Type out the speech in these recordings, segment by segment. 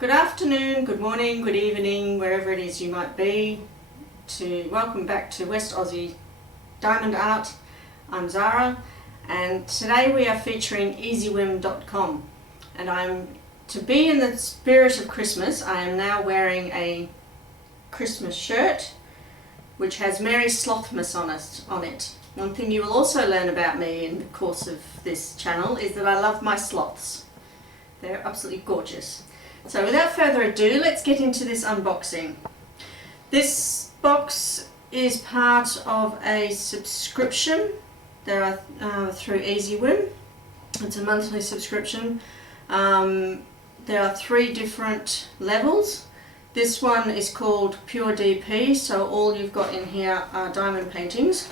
Good afternoon, good morning, good evening, wherever it is you might be. Welcome back to West Aussie Diamond Art. I'm Zara, and today we are featuring easywhim.com. And to be in the spirit of Christmas, I am now wearing a Christmas shirt which has Merry Slothmas on it. One thing you will also learn about me in the course of this channel is that I love my sloths. They're absolutely gorgeous. So without further ado, let's get into this unboxing. This box is part of a subscription. There are through easywhim. It's a monthly subscription. There are 3 different levels. This one is called Pure DP, so all you've got in here are diamond paintings.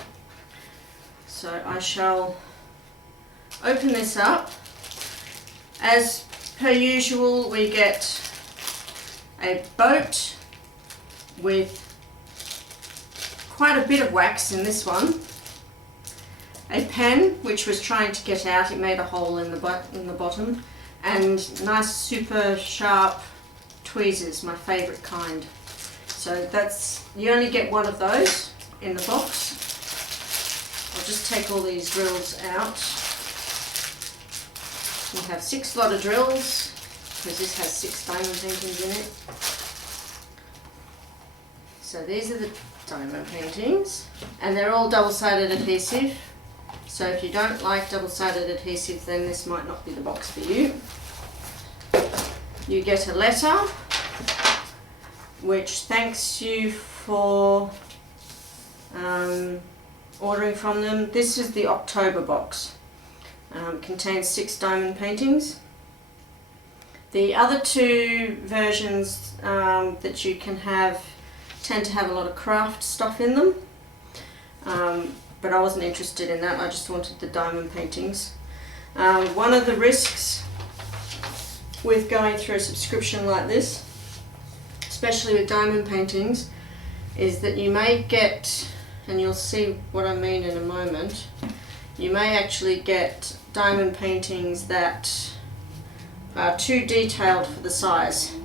So I shall open this up. As per usual, we get a boat with quite a bit of wax in this one, a pen which was trying to get out, it made a hole in the bottom, and nice super sharp tweezers, my favourite kind. So you only get one of those in the box. I'll just take all these drills out. We have 6 lot of drills, because this has 6 diamond paintings in it. So these are the diamond paintings, and they're all double-sided adhesive. So if you don't like double-sided adhesive, then this might not be the box for you. You get a letter which thanks you for ordering from them. This is the October box. Contains 6 diamond paintings. The other 2 versions that you can have tend to have a lot of craft stuff in them, but I wasn't interested in that. I just wanted the diamond paintings. One of the risks with going through a subscription like this, especially with diamond paintings, is that you may get, and you'll see what I mean in a moment, you may actually get diamond paintings that are too detailed for the size.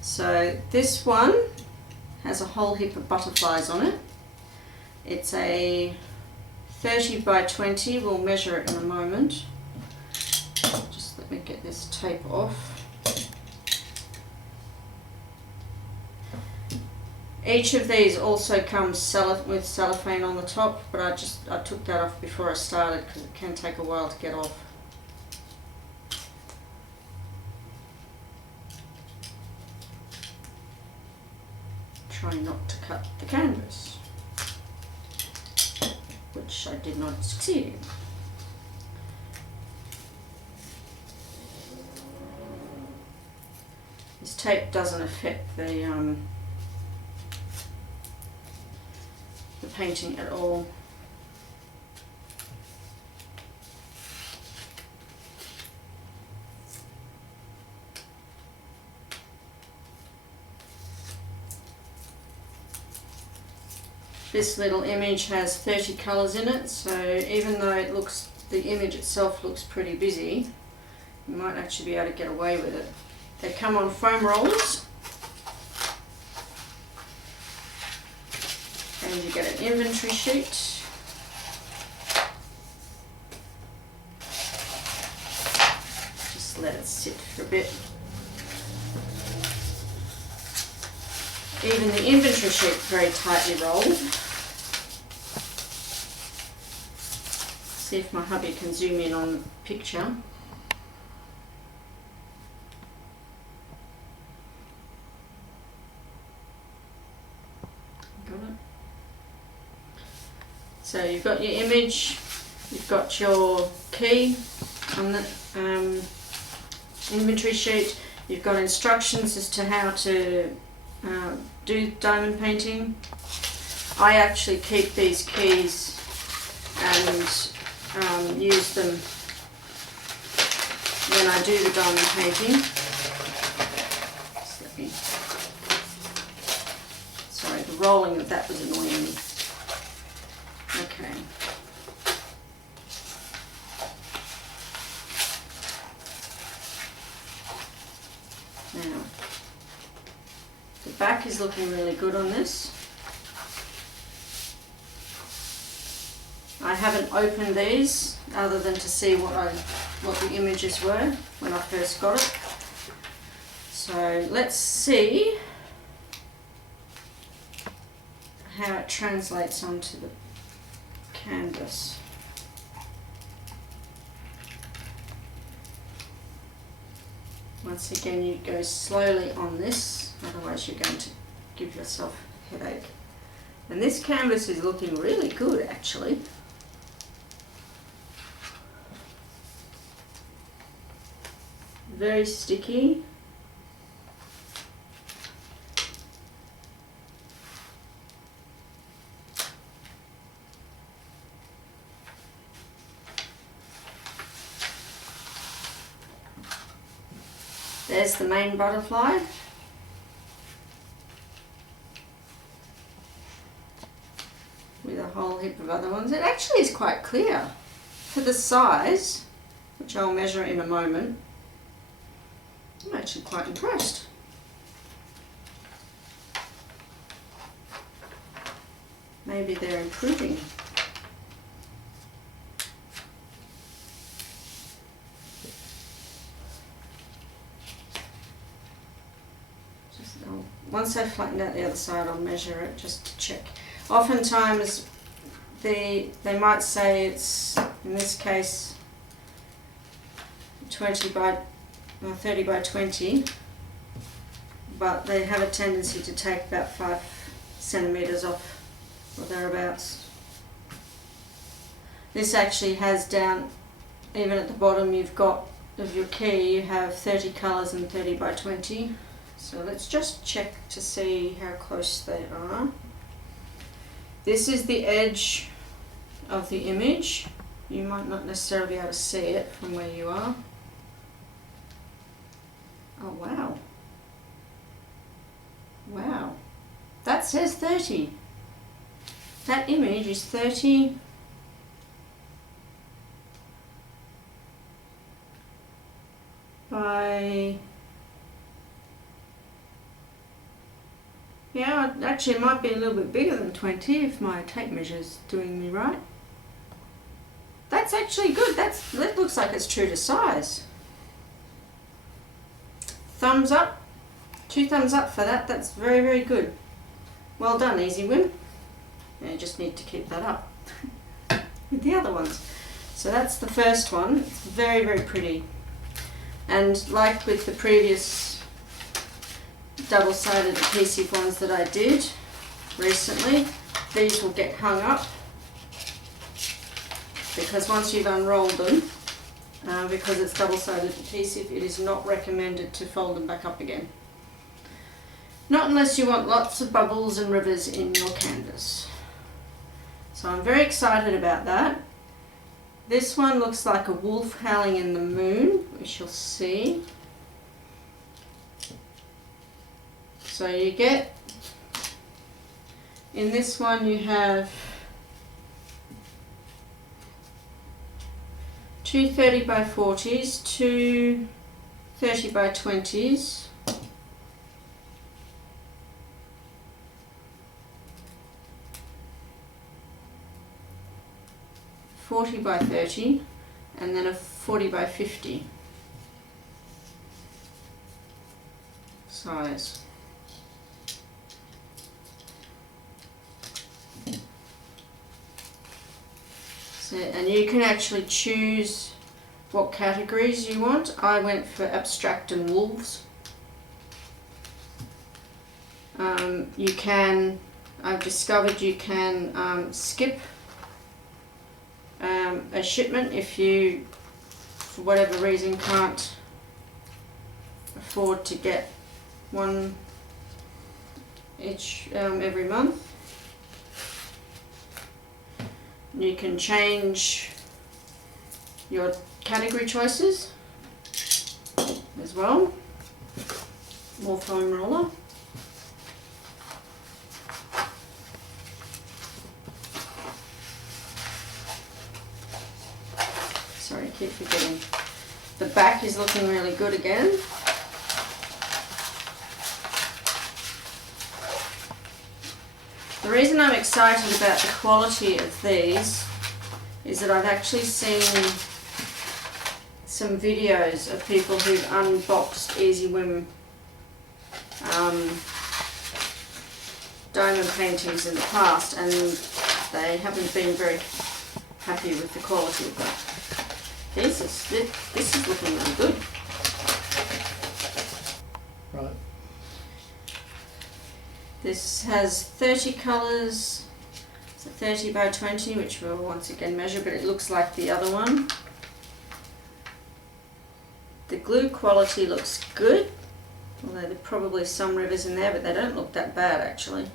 So this one has a whole heap of butterflies on it. It's a 30 by 20, we'll measure it in a moment. Just let me get this tape off. Each of these also comes with cellophane on the top, but I took that off before I started because it can take a while to get off. Trying not to cut the canvas, which I did not succeed in. This tape doesn't affect the painting at all. This little image has 30 colours in it, so even though the image itself looks pretty busy, you might actually be able to get away with it. They come on foam rollers, and you get an inventory sheet. Just let it sit for a bit. Even the inventory sheet's very tightly rolled. See if my hubby can zoom in on the picture. Got it? So you've got your image, you've got your key on the inventory sheet, you've got instructions as to how to do diamond painting. I actually keep these keys and use them when I do the diamond painting. Sorry, the rolling of that was annoying me. Okay. Now, the back is looking really good on this. I haven't opened these other than to see what the images were when I first got it. So let's see how it translates onto the canvas. Once again, you go slowly on this, otherwise you're going to give yourself a headache. And this canvas is looking really good actually. Very sticky. There's the main butterfly. With a whole heap of other ones. It actually is quite clear for the size, which I'll measure in a moment. I'm actually quite impressed. Maybe they're improving. Once I've flattened out the other side, I'll measure it just to check. Oftentimes they might say it's, in this case, 30 by 20, but they have a tendency to take about 5 centimeters off or thereabouts. This actually has down, even at the bottom you've got of your key, you have 30 colors and 30 by 20. So let's just check to see how close they are. This is the edge of the image. You might not necessarily be able to see it from where you are. Oh wow. Wow. That says 30. That image is 30 by... Yeah, actually it might be a little bit bigger than 20 if my tape measure's doing me right. That's actually good. That looks like it's true to size. Thumbs up. 2 thumbs up for that. That's very, very good. Well done, Easywhim. You just need to keep that up with the other ones. So that's the first one. It's very, very pretty. And like with the previous double-sided adhesive ones that I did recently, these will get hung up because once you've unrolled them, because it's double-sided adhesive, it is not recommended to fold them back up again. Not unless you want lots of bubbles and rivers in your canvas. So I'm very excited about that. This one looks like a wolf howling in the moon, we shall see. So you get, in this one you have 2 30 by 40s, 2 30 by 20s, $40 by 30, and then a 40 by 50 size. So, and you can actually choose what categories you want. I went for abstract and wolves. I've discovered you can skip a shipment if you, for whatever reason, can't afford to get one each every month. You can change your category choices as well. More foam roller. Sorry, I keep forgetting. The back is looking really good again. The reason I'm excited about the quality of these is that I've actually seen some videos of people who've unboxed Easywhim diamond paintings in the past, and they haven't been very happy with the quality, but this is looking really good. Right. This has 30 colours. It's a 30 by 20, which we'll once again measure, but it looks like the other one. The glue quality looks good, although there are probably some rivers in there, but they don't look that bad actually.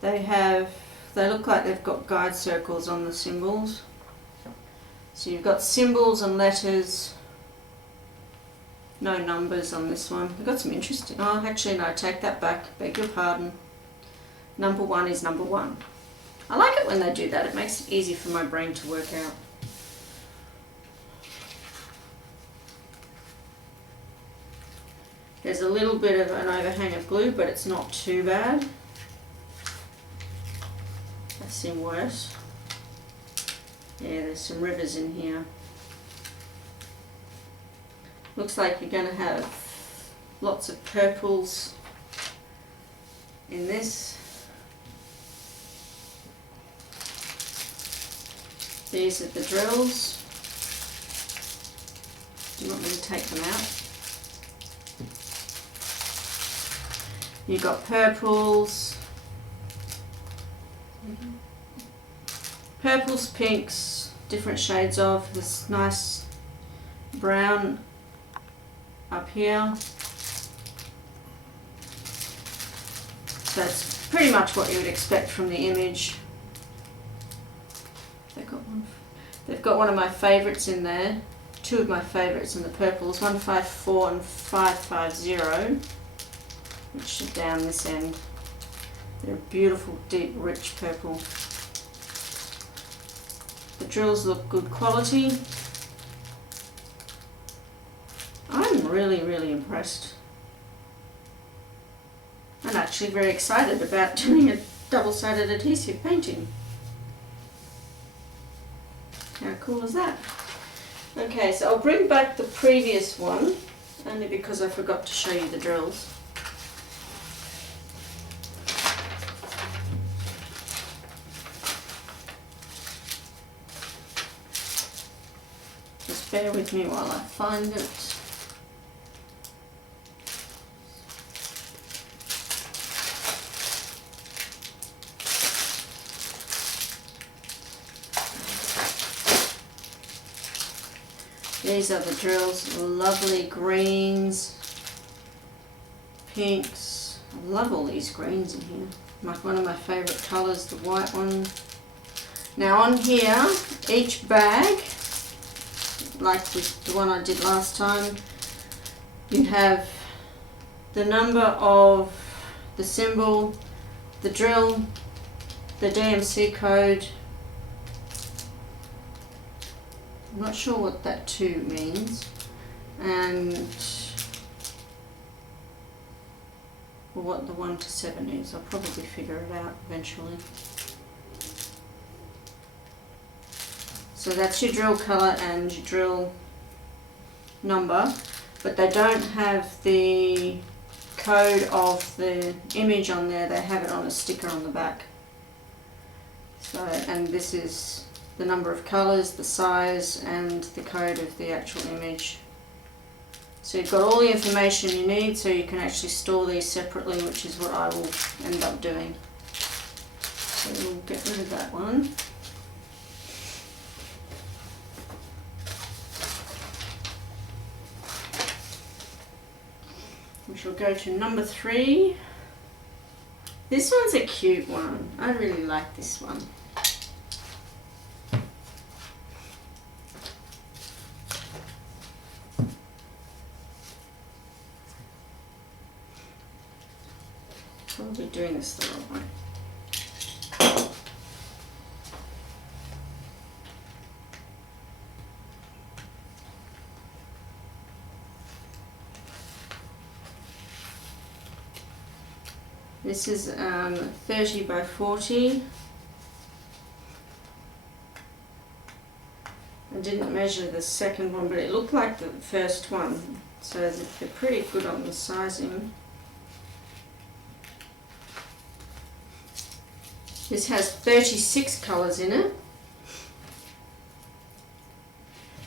They look like they've got guide circles on the symbols. So you've got symbols and letters, no numbers on this one. We've got some interesting, oh actually no, take that back, beg your pardon. Number 1 is number 1. I like it when they do that, it makes it easy for my brain to work out. There's a little bit of an overhang of glue, but it's not too bad. I've seen worse. Yeah, there's some rivers in here. Looks like you're going to have lots of purples in this. These are the drills. Do you want me to take them out? You've got purples, pinks, different shades of this nice brown up here. So it's pretty much what you would expect from the image. They've got one of my favourites in there, two of my favourites in the purples, 154 and 550, which are down this end. They're a beautiful, deep, rich purple. The drills look good quality. I'm really impressed. I'm actually very excited about doing a double-sided adhesive painting. How cool is that? Okay, so I'll bring back the previous one, only because I forgot to show you the drills. Just bear with me while I find it. These are the drills, lovely greens, pinks. I love all these greens in here. Like one of my favourite colours, the white one. Now on here, each bag, like with the one I did last time, you have the number of the symbol, the drill, the DMC code. I'm not sure what that 2 means, and what the 1 to 7 is. I'll probably figure it out eventually. So that's your drill colour and your drill number, but they don't have the code of the image on there, they have it on a sticker on the back. So, and this is the number of colours, the size, and the code of the actual image. So you've got all the information you need, so you can actually store these separately, which is what I will end up doing. So we'll get rid of that one. We shall go to number 3. This one's a cute one. I really like this one. Probably doing this the wrong way. This is 30 by 40. I didn't measure the second one, but it looked like the first one, so they're pretty good on the sizing. This has 36 colours in it.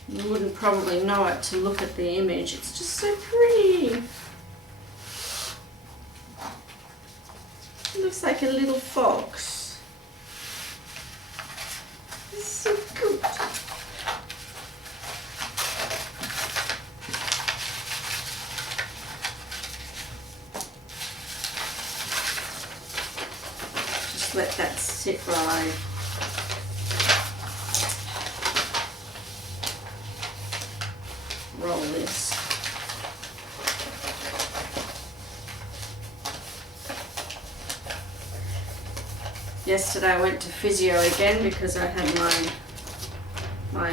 You wouldn't probably know it to look at the image. It's just so pretty. It looks like a little fox. It's so good. Just let that sit while I roll this. Yesterday I went to physio again because I had my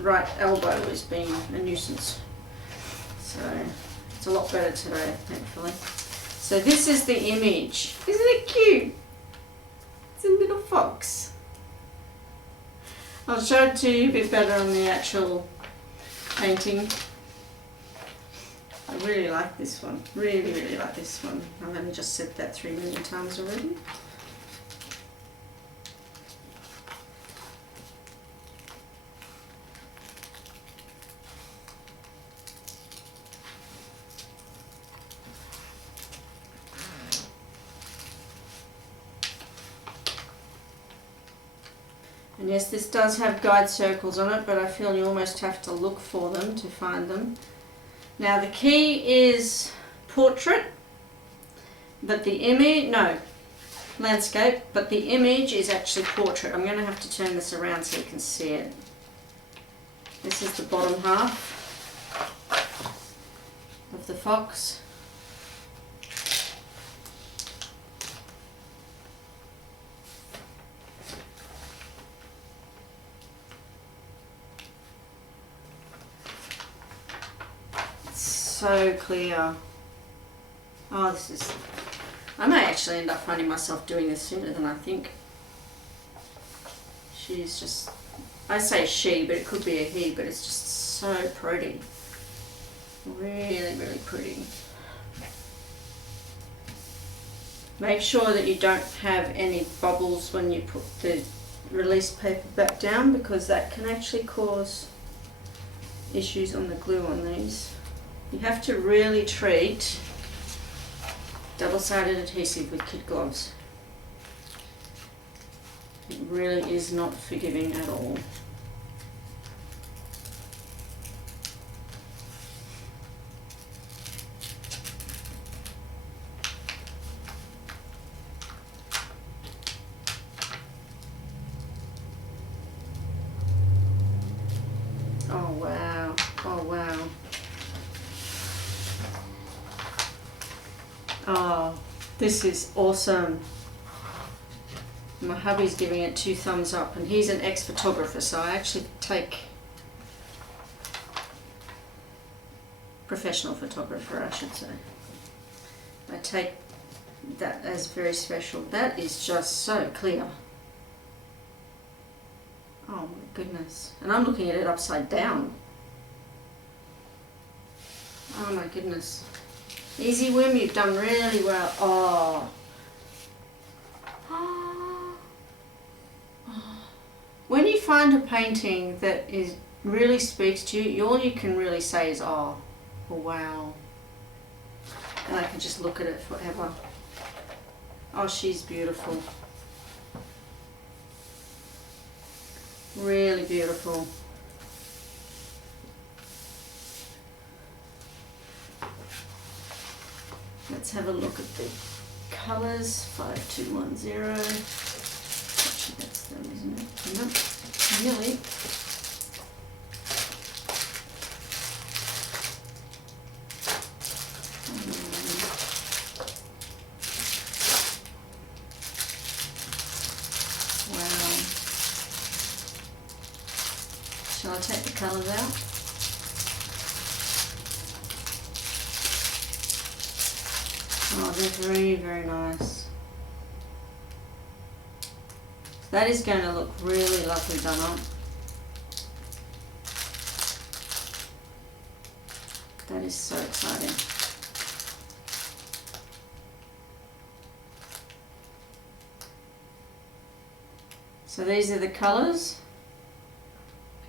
right elbow was being a nuisance. So it's a lot better today, thankfully. So this is the image. Isn't it cute? It's a little fox. I'll show it to you a bit better on the actual painting. I really like this one. Really, really like this one. I've only just said that 3 million times already. And yes, this does have guide circles on it, but I feel you almost have to look for them to find them. Now the key is portrait, but the image, no, landscape, but the image is actually portrait. I'm going to have to turn this around so you can see it. This is the bottom half of the fox. So clear. Oh, this is... I may actually end up finding myself doing this sooner than I think. She's just... I say she, but it could be a he, but it's just so pretty. Really, really pretty. Make sure that you don't have any bubbles when you put the release paper back down, because that can actually cause issues on the glue on these. You have to really treat double-sided adhesive with kid gloves. It really is not forgiving at all. Oh wow, oh wow. Oh, this is awesome. My hubby's giving it 2 thumbs up, and he's an ex-photographer, so I actually take professional photographer, I should say. I take that as very special. That is just so clear. Oh my goodness. And I'm looking at it upside down. Oh my goodness. Easywhim, you've done really well. Oh. When you find a painting that really speaks to you, all you can really say is, oh, wow. And I can just look at it forever. Oh, she's beautiful. Really beautiful. Let's have a look at the colours. 5210. Actually, that's them, isn't it? Nope. Nearly. Wow. Shall I take the colours out? Oh, they're very, very nice. That is going to look really lovely done up. That is so exciting. So these are the colours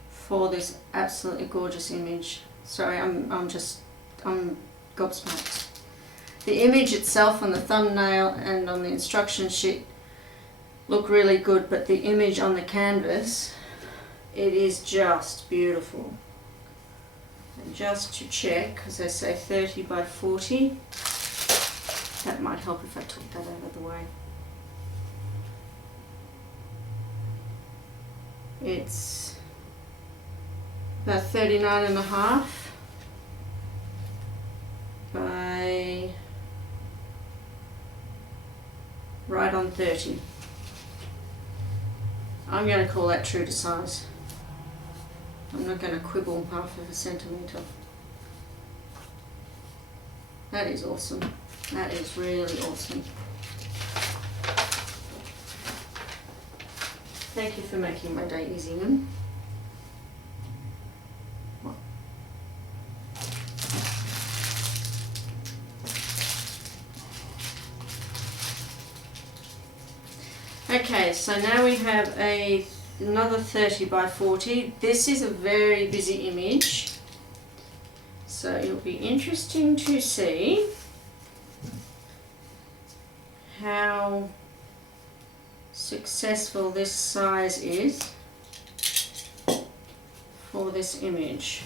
for this absolutely gorgeous image. Sorry, I'm gobsmacked. The image itself on the thumbnail and on the instruction sheet look really good, but the image on the canvas, it is just beautiful. And just to check, because they say 30 by 40, that might help if I took that out of the way. It's about 39.5 by right on 30. I'm going to call that true to size. I'm not going to quibble half of a centimetre. That is awesome. That is really awesome. Thank you for making my day easy, man. Okay, so now we have another 30 by 40. This is a very busy image, so it'll be interesting to see how successful this size is for this image.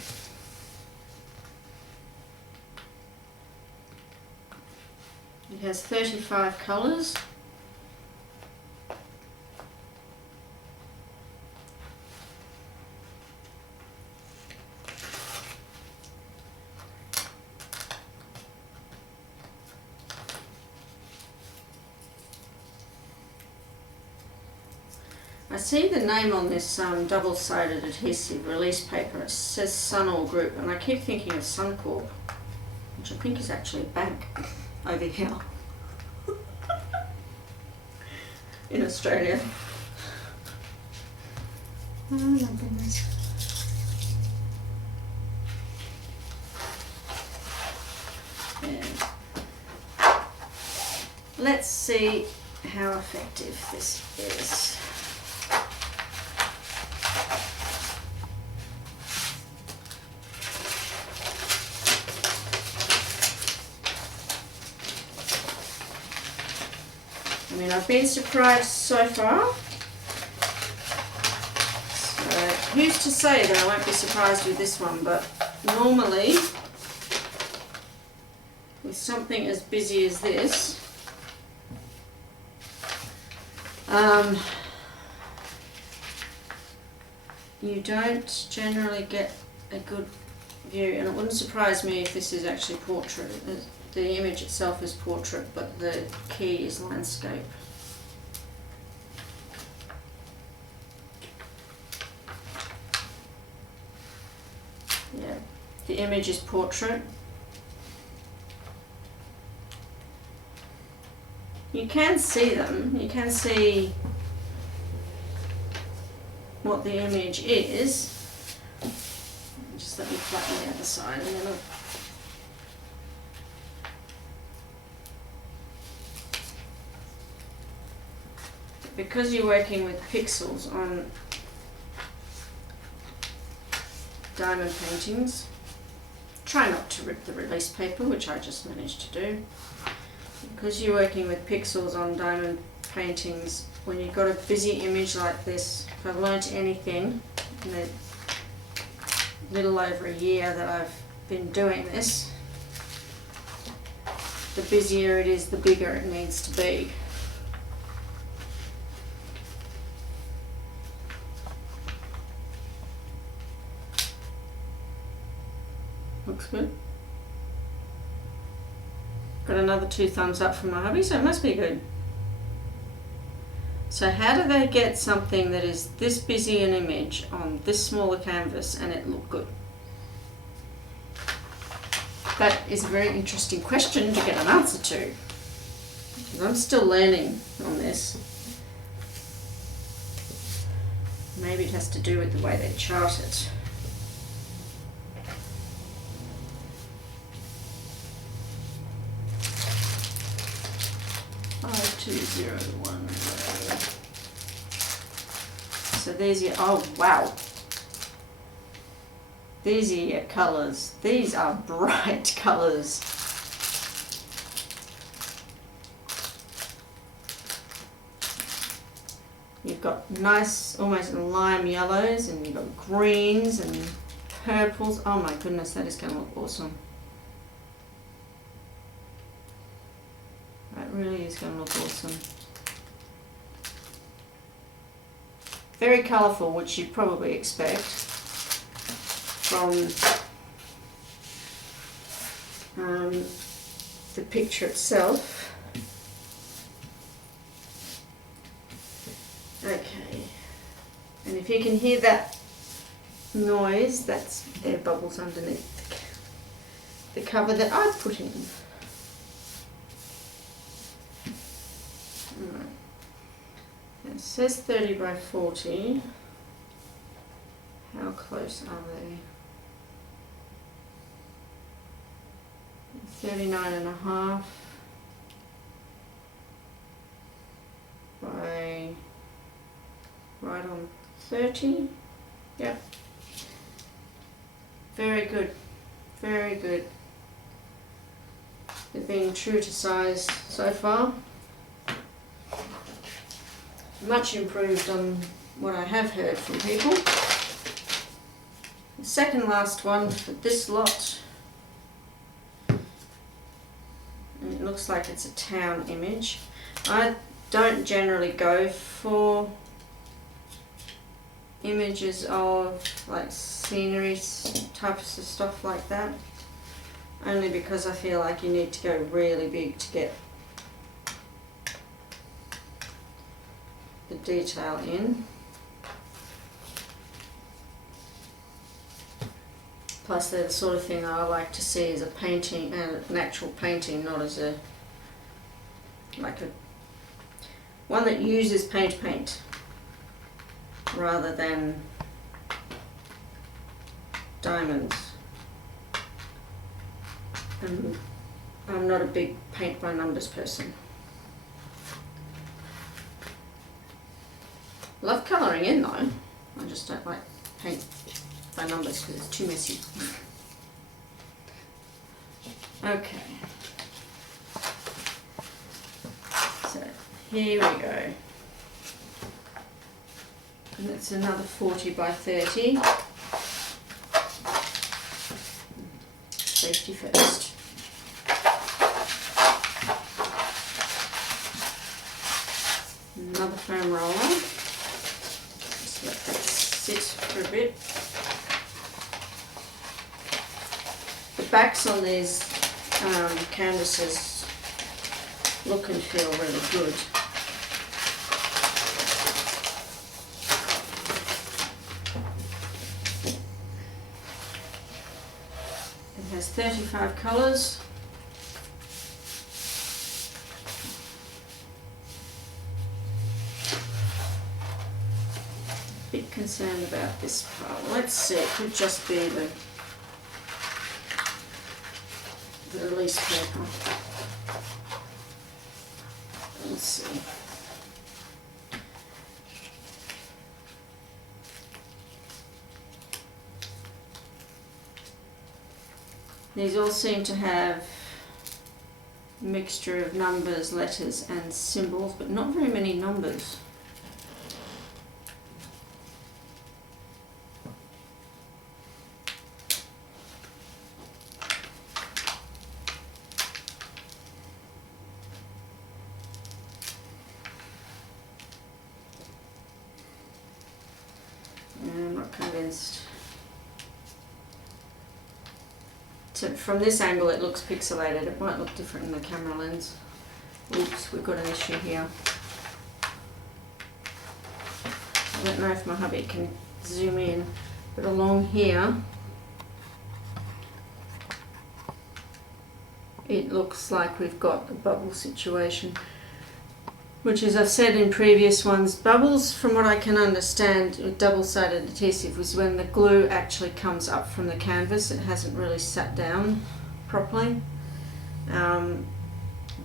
It has 35 colours. I see the name on this double-sided adhesive release paper. It says Sunall Group, and I keep thinking of Suncorp, which I think is actually a bank over here in Australia. Oh my goodness. And let's see how effective this is. I mean, I've been surprised so far. So, who's to say that I won't be surprised with this one? But normally, with something as busy as this, you don't generally get a good view, and it wouldn't surprise me if this is actually portrait. The image itself is portrait, but the key is landscape. Yeah, the image is portrait. You can see them, you can see what the image is. Just let me flatten the other side a little. Because you're working with pixels on diamond paintings, try not to rip the release paper, which I just managed to do. Because you're working with pixels on diamond paintings, when you've got a busy image like this, if I've learnt anything in the little over a year that I've been doing this, the busier it is, the bigger it needs to be. Looks good. Got another 2 thumbs up from my hubby, so it must be good. So how do they get something that is this busy an image on this smaller canvas and it look good? That is a very interesting question to get an answer to. I'm still learning on this. Maybe it has to do with the way they chart it. So these are, oh wow, these are your colours. These are bright colours. You've got nice, almost lime yellows, and you've got greens and purples. Oh my goodness, that is going to look awesome. That really is going to look awesome. Very colourful, which you'd probably expect from the picture itself. Okay, and if you can hear that noise, that's air bubbles underneath the cover that I've put in. Right. It says 30 by 40. How close are they? 39.5 by right on 30. Yep. Very good. Very good. They're being true to size so far. Much improved on what I have heard from people. The second last one for this lot. And it looks like it's a town image. I don't generally go for images of like scenery types of stuff like that, only because I feel like you need to go really big to get the detail in. Plus they're the sort of thing I like to see as a painting, an actual painting, not as a one that uses paint rather than diamonds. And I'm not a big paint by numbers person. Love colouring in though, I just don't like paint by numbers because it's too messy. Okay, so here we go. And it's another 40 by 30. Safety first. Another foam roller. Just let that sit for a bit. The backs on these canvases look and feel really good. It has 35 colours. Bit concerned about this part. Let's see, it could just be the release paper. Let's see. These all seem to have a mixture of numbers, letters and symbols, but not very many numbers. I'm not convinced. From this angle it looks pixelated. It might look different in the camera lens. Oops, we've got an issue here. I don't know if my hubby can zoom in, but along here it looks like we've got a bubble situation, which, as I've said in previous ones, bubbles, from what I can understand with double-sided adhesive, was when the glue actually comes up from the canvas. It hasn't really sat down properly,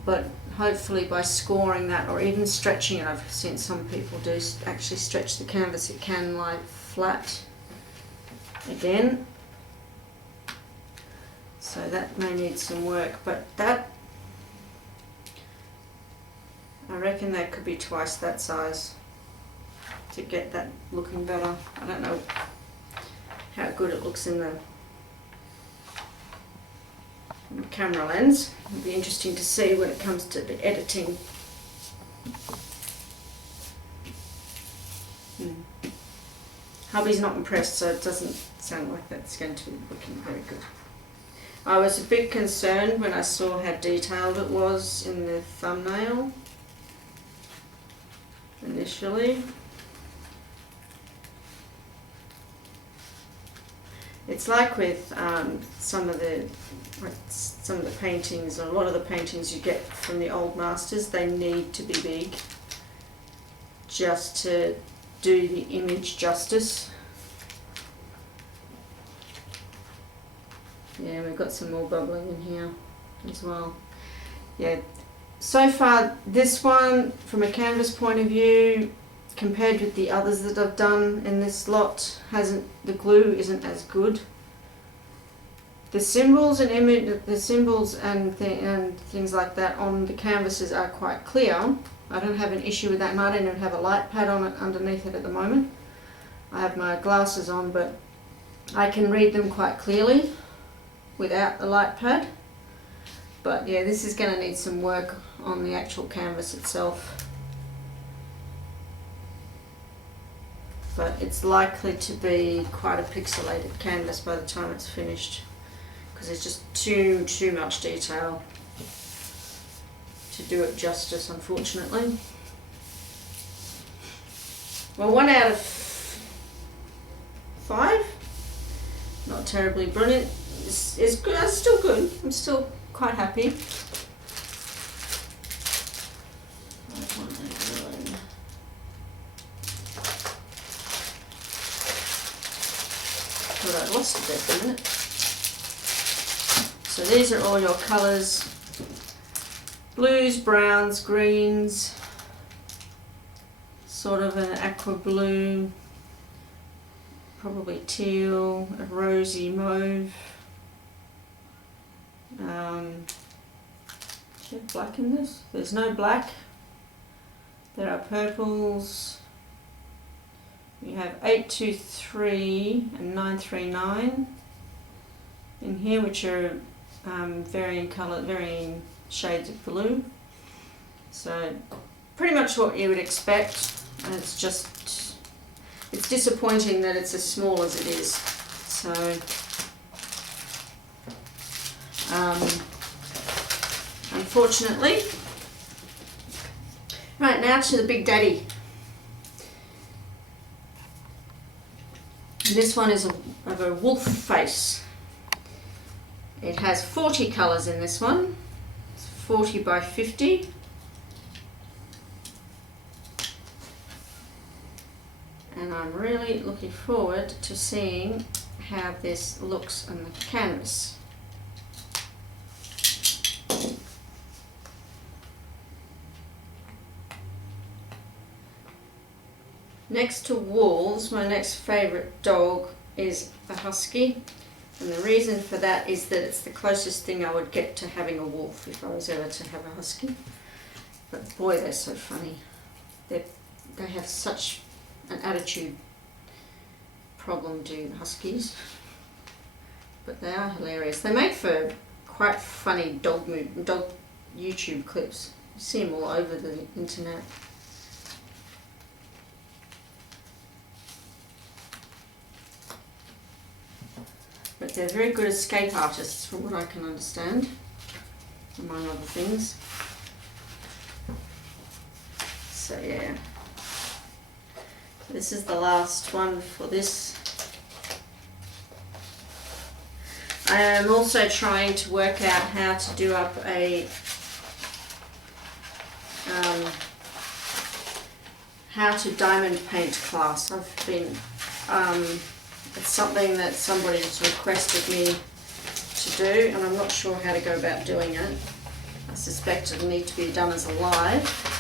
but hopefully by scoring that or even stretching it, I've seen some people do actually stretch the canvas, it can lie flat again. So that may need some work, but that, I reckon that could be twice that size to get that looking better. I don't know how good it looks in the camera lens. It'll be interesting to see when it comes to the editing. Hubby's not impressed, so it doesn't sound like that's going to be looking very good. I was a bit concerned when I saw how detailed it was in the thumbnail initially. It's like with some of the paintings, or a lot of the paintings you get from the old masters, they need to be big just to do the image justice. Yeah, we've got some more bubbling in here as well. Yeah, so far this one, from a canvas point of view, compared with the others that I've done in this lot, the glue isn't as good. The symbols and things like that on the canvases are quite clear. I don't have an issue with that, and I don't even have a light pad on it underneath it at the moment. I have my glasses on, but I can read them quite clearly without the light pad. But yeah, this is going to need some work on the actual canvas itself. But it's likely to be quite a pixelated canvas by the time it's finished, because there's just too much detail to do it justice, unfortunately. Well, 1 out of 5, not terribly brilliant. It's good. It's still good. I'm still quite happy. Thought I lost it there for a minute. So these are all your colours: blues, browns, greens, sort of an aqua blue, probably teal, a rosy mauve. Do you have black in this? There's no black. There are purples. You have 823 and 939 in here, which are varying colour, varying shades of blue. So pretty much what you would expect, and it's disappointing that it's as small as it is. So unfortunately. Right, now to the Big Daddy. This one is of a wolf face. It has 40 colours in this one. It's 40 by 50. And I'm really looking forward to seeing how this looks on the canvas. Next to wolves, my next favourite dog is a husky, and the reason for that is that it's the closest thing I would get to having a wolf if I was ever to have a husky. But boy, they're so funny. They have such an attitude problem, do huskies, but they are hilarious. They make for quite funny dog YouTube clips. You see them all over the internet. But they're very good escape artists, from what I can understand, among other things. So yeah, this is the last one for this. I I am also trying to work out how to do up a how to diamond paint class. I've been, it's something that somebody's requested me to do, and I'm not sure how to go about doing it. I suspect it'll need to be done as a live.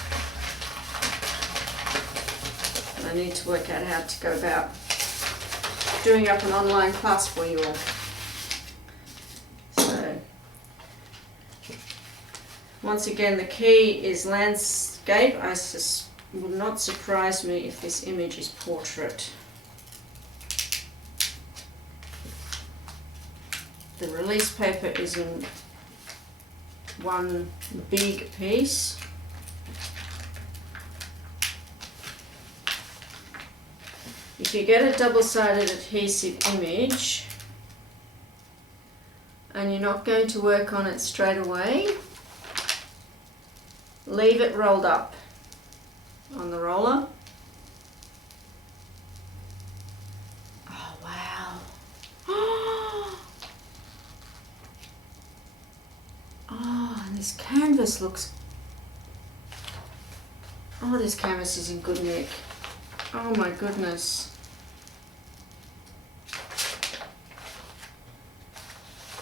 I need to work out how to go about doing up an online class for you all. So, once again, the key is landscape. Would not surprise me if this image is portrait. The release paper is in one big piece. If you get a double-sided adhesive image and you're not going to work on it straight away, leave it rolled up on the roller. Oh wow. Oh, and this canvas looks, oh, this canvas is in good nick. Oh my goodness.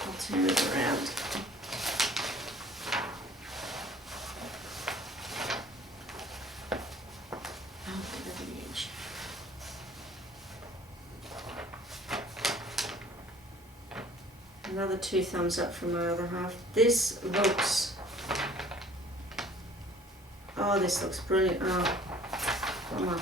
I'll turn it around. Another 2 thumbs up from my other half. This looks, oh, this looks brilliant. Oh, come on.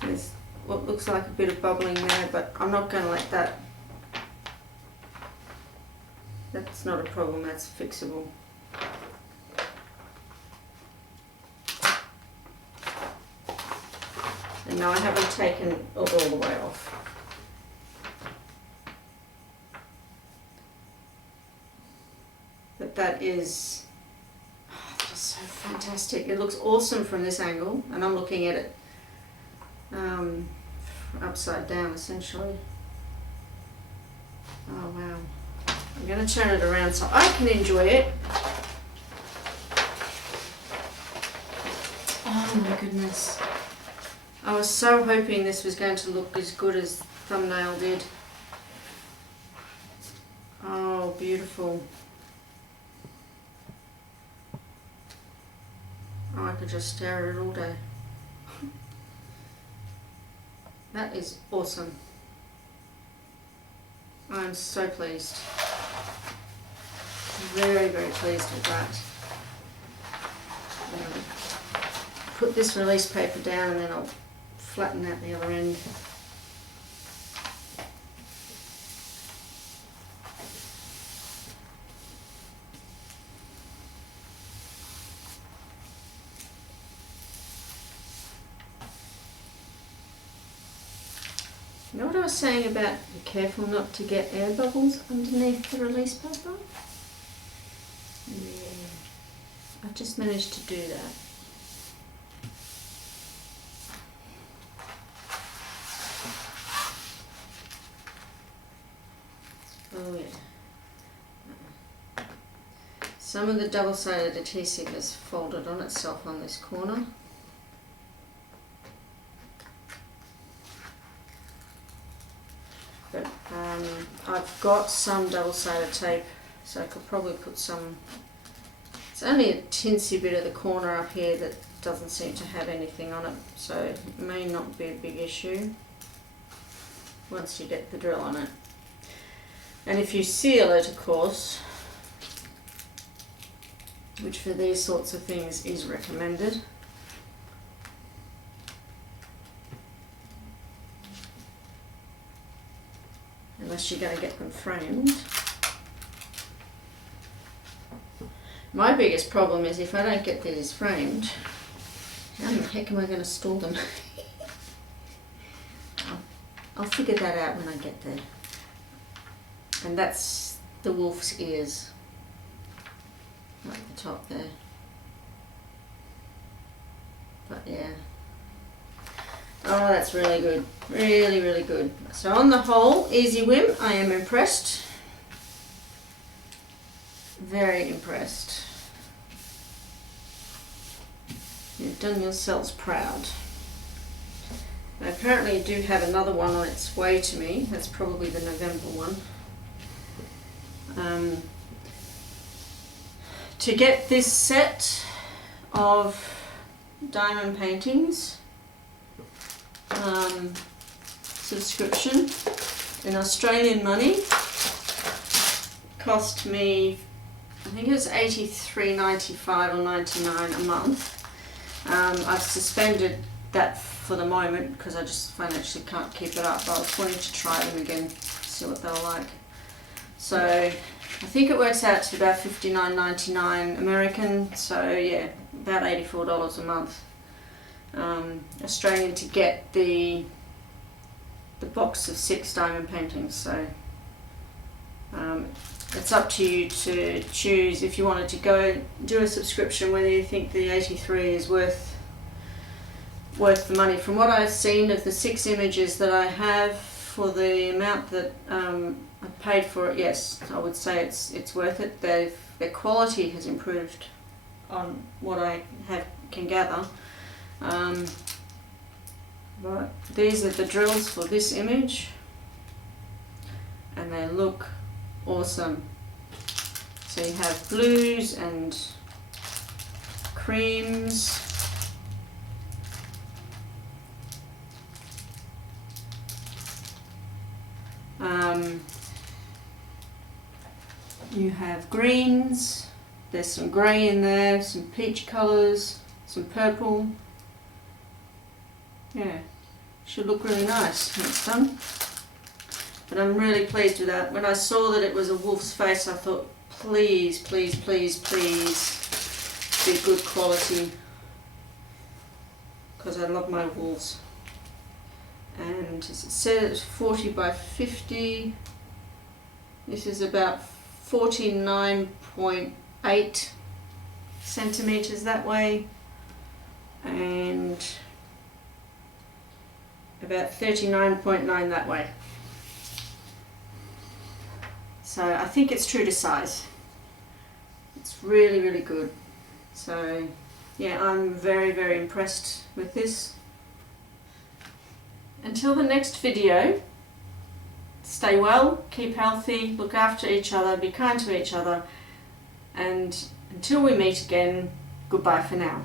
There's what looks like a bit of bubbling there, but I'm not going to let that. That's not a problem, that's fixable. And now I haven't taken it all the way off. But that is, oh, that is so fantastic. It looks awesome from this angle, and I'm looking at it upside down essentially. Oh wow. I'm going to turn it around so I can enjoy it. Oh my goodness. I was so hoping this was going to look as good as thumbnail did. Oh, beautiful. Oh, I could just stare at it all day. That is awesome. I'm so pleased. Very, very pleased with that. Put this release paper down and then I'll flatten out the other end. You know what I was saying about be careful not to get air bubbles underneath the release paper? Yeah, I've just managed to do that. Oh yeah. Some of the double-sided adhesive has folded on itself on this corner. But I've got some double-sided tape, so I could probably put some. It's only a tinsy bit of the corner up here that doesn't seem to have anything on it, so it may not be a big issue once you get the drill on it. And if you seal it, of course, which for these sorts of things is recommended, unless you're going to get them framed. My biggest problem is if I don't get these framed, how the heck am I going to store them? I'll figure that out when I get there. And that's the wolf's ears, right at the top there. But yeah. Oh, that's really good. Really, really good. So on the whole, Easywhim, I am impressed. Very impressed. You've done yourselves proud. Now, apparently you do have another one on its way to me. That's probably the November one. To get this set of diamond paintings subscription in Australian money cost me, I think it was $83.95 or $99 a month. I've suspended that for the moment because I just financially can't keep it up, but I was wanting to try them again, see what they're like. So I think it works out to about $59.99 American, so yeah, about $84 a month Australian to get the box of 6 diamond paintings. So it's up to you to choose if you wanted to go do a subscription, whether you think the 83 is worth the money. From what I've seen of the 6 images that I have for the amount that I paid for it, yes, I would say it's worth it. Their quality has improved on what I can gather. But these are the drills for this image, and they look awesome. So you have blues and creams. You have greens, there's some grey in there, some peach colours, some purple. Yeah, should look really nice when it's done. But I'm really pleased with that. When I saw that it was a wolf's face, I thought, please, please, please, please be good quality, because I love my wolves. And as it said, it's 40 by 50. This is about 49.8 centimeters that way, and about 39.9 that way. So I think it's true to size. It's really, really good. So yeah, I'm very, very impressed with this. Until the next video, stay well, keep healthy, look after each other, be kind to each other, and until we meet again, goodbye for now.